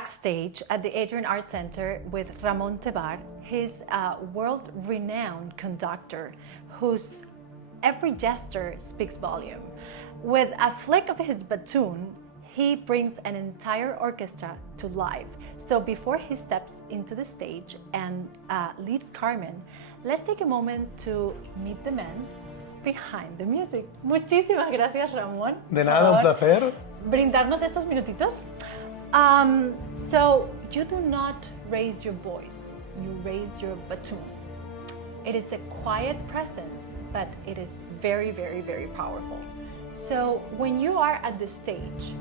backstage at the Adrian Art Center with Ramón Tebar. He's a world-renowned conductor whose every gesture speaks volume. With a flick of his batoon, he brings an entire orchestra to life. So before he steps into the stage and leads Carmen, let's take a moment to meet the man behind the music. Muchísimas gracias, Ramón. De nada, un placer. Brindarnos estos minutitos. So you do not raise your voice, you raise your batoon. It is a quiet presence, but it is very, very, very powerful. So when you are at the stage,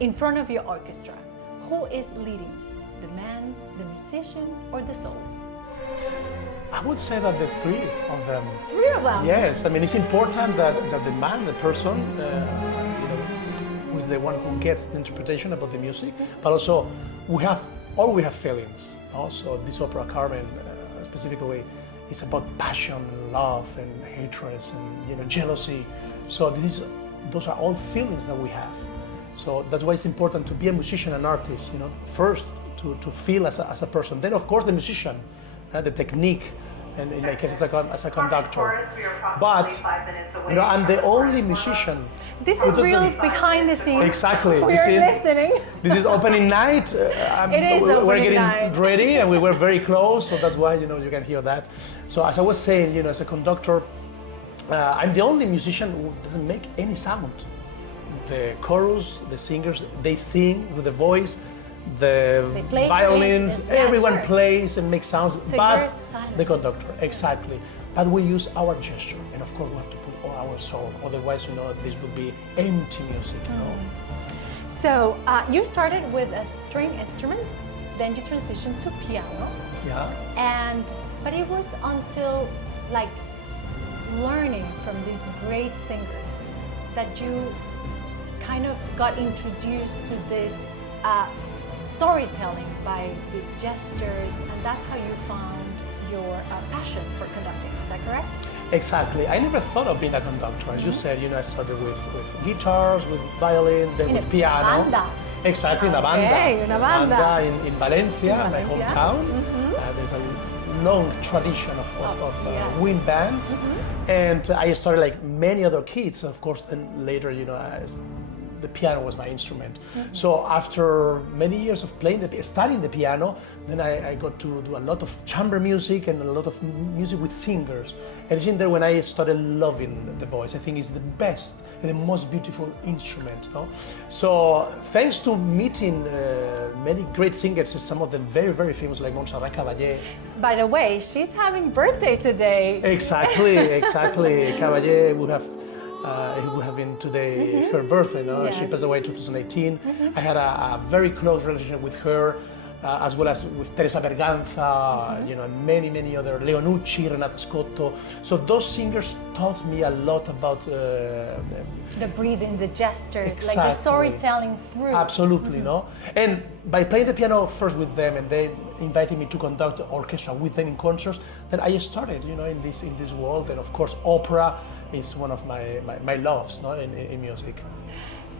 in front of your orchestra, who is leading? The man, the musician, or the soul? I would say that the three of them. Three of them? Yes, I mean it's important that the man, the person, who's the one who gets the interpretation about the music, but also we have feelings. Also, this opera Carmen specifically is about passion, love, and hatred, and jealousy. So those are all feelings that we have. So that's why it's important to be a musician, an artist. First to feel as a person. Then of course the musician, the technique, and in my case as a conductor. But I'm the only musician. This is real behind the scenes. Exactly. We are listening. This is opening night. We're getting ready, and we were very close, so that's why you can hear that. So as I was saying, as a conductor, I'm the only musician who doesn't make any sound. The chorus, the singers, they sing with the voice. The violins, everyone plays and makes sounds, so but the conductor, exactly. But we use our gesture, and of course we have to put all our soul, otherwise, this would be empty music, So you started with a string instrument, then you transitioned to piano. Yeah. But it was until learning from these great singers that you kind of got introduced to this storytelling by these gestures, and that's how you found your passion for conducting. Is that correct? Exactly. I never thought of being a conductor. As you said, I started with guitars, with violin, then with piano. Banda. Exactly, una banda. In Valencia, my hometown. There's a long tradition of wind bands. And I started like many other kids, of course, and later, the piano was my instrument. So after many years of studying the piano, then I got to do a lot of chamber music and a lot of music with singers. And it's in there when I started loving the voice. I think it's the best and the most beautiful instrument. So thanks to meeting many great singers, some of them very, very famous, like Montserrat Caballé. By the way, she's having birthday today. Exactly. Caballé would have been today her birthday. Yes. She passed away in 2018. I had a very close relationship with her, as well as with Teresa Berganza, and many other, Leonucci, Renata Scotto. So those singers taught me a lot about the breathing, the gestures, exactly. Like the storytelling through. Absolutely, And by playing the piano first with them, and they invited me to conduct the orchestra with them in concerts, then I started, in this world. And of course, opera is one of my loves, in music.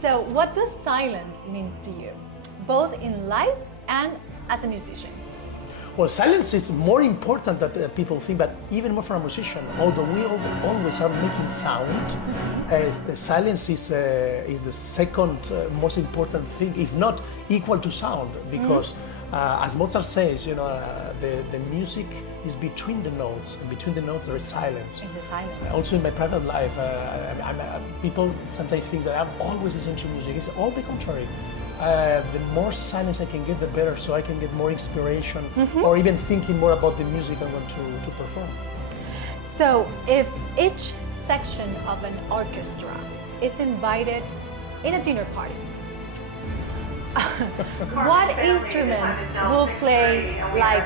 So what does silence mean to you, both in life and as a musician? Well, silence is more important than people think, but even more for a musician. Although we always are making sound, silence is the second most important thing, if not equal to sound, because as Mozart says, the music is between the notes, and between the notes there is silence. It's a silence. Also in my private life, people sometimes think that I'm always listening to music. It's all the contrary. The more silence I can get, the better, so I can get more inspiration, or even thinking more about the music I'm going to perform. So if each section of an orchestra is invited in a dinner party, what instruments will play like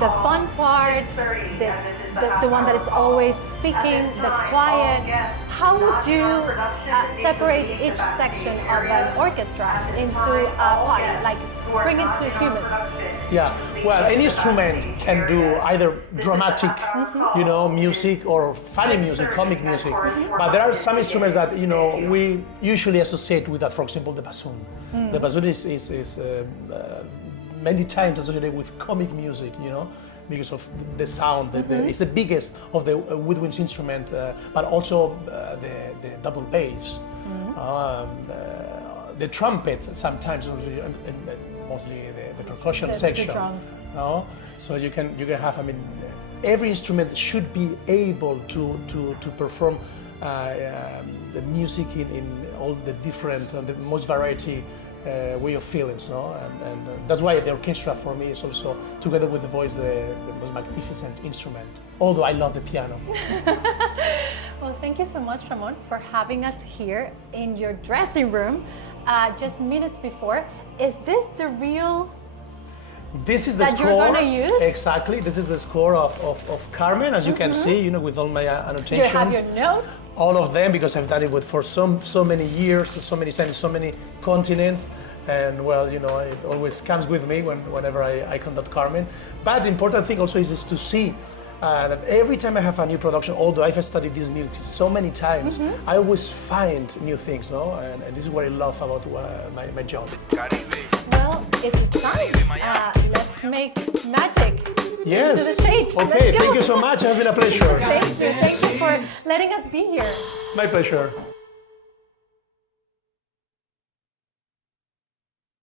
the fun part, the one that is always speaking, the quiet? how would you separate each section of an orchestra into a body, like bring it to humans? Yeah, well, any instrument can do either dramatic, you know, music or funny music, comic music. But there are some instruments that, you know, we usually associate with that. For example, the bassoon. The bassoon is many times associated with comic music, you know, because of the sound. It's the biggest of the woodwind instrument, but also the double bass, the trumpet sometimes, and mostly the percussion section. The drums. No? So you can have, I mean, every instrument should be able to perform the music in all the different, the most variety way of feelings, no? And that's why the orchestra for me is also, together with the voice, the most magnificent instrument. Although I love the piano. Well, thank you so much, Ramón, for having us here in your dressing room just minutes before. Is this the real? This is the that score. You're gonna use? Exactly. This is the score of Carmen, as you can see, you know, with all my annotations. You have your notes? All of them, because I've done it for so many years, so many times, so many continents. And well, you know, it always comes with me whenever I conduct Carmen. But the important thing also is to see that every time I have a new production, although I've studied this music so many times, I always find new things, no? And this is what I love about my job. Well, it is time. Let's make magic Yes. to the stage. Okay, Let's go. thank you so much. It has been a pleasure. Thank you for letting us be here. My pleasure.